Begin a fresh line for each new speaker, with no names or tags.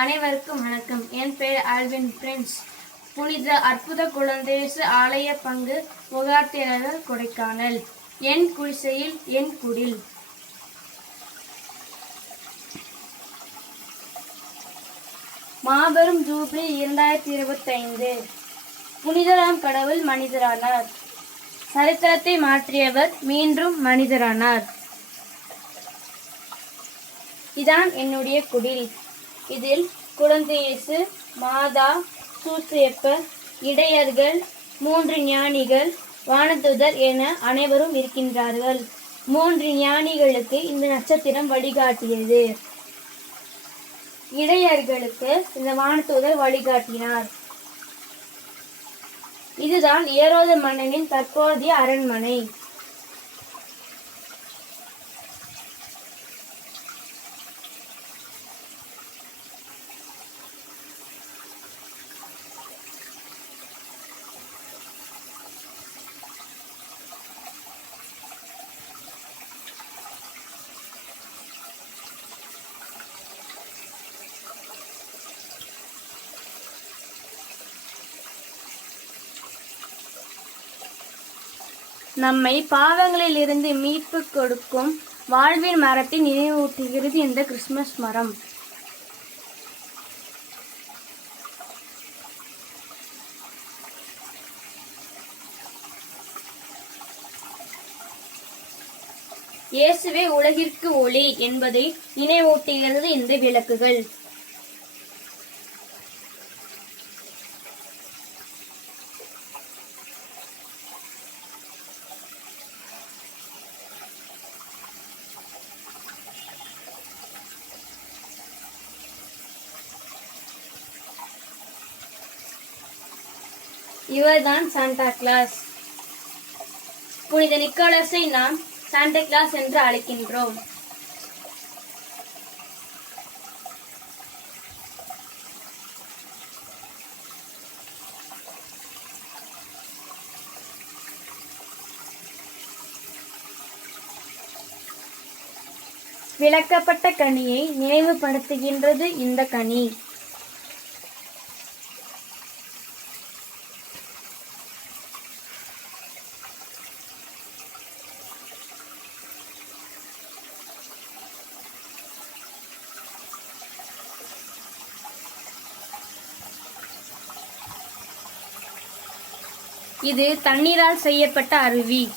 அனைவருக்கும் வணக்கம். என் பெயர் ஆல்வின் பிரின்ஸ். புனித அற்புத குழந்தேசு ஆலய பங்கு புகார்த்திரர்கள் கொடைக்கானல். என் குடிசையில் என் குடில். மாபெரும் ஜூப்ளி இரண்டாயிரத்தி இருபத்தைந்து புனிதராம் கடவுள் மனிதரானார். சரித்திரத்தை மாற்றியவர் மீண்டும் மனிதரானார். இதான் என்னுடைய குடில். இதில் குழந்தையேசு மாதா சூசேப்பர் இடையர்கள் மூன்று ஞானிகள் வானதுதர் என அனைவரும் இருக்கின்றார்கள். மூன்று ஞானிகளுக்கு இந்த நட்சத்திரம் வழிகாட்டியது. இடையர்களுக்கு இந்த வானத்தூதர் வழிகாட்டினார். இதுதான் ஏரோத மன்னனின் தற்போதைய அரண்மனை. நம்மை பாவங்களில் இருந்து மீட்பு கொடுக்கும் வாழ்வின் மரத்தை நினைவூட்டுகிறது இந்த கிறிஸ்துமஸ் மரம். இயேசுவே உலகிற்கு ஒளி என்பதை நினைவூட்டுகிறது இந்த விளக்குகள். இவர்தான் சாண்டா கிளாஸ் புனித நிக்கோலஸை நாம் சாண்டா கிளாஸ் என்று அழைக்கின்றோம். விளக்கப்பட்ட கனியை நினைவுபடுத்துகின்றது இந்த கனி. இது தண்ணீரால் செய்யப்பட்ட அருவி.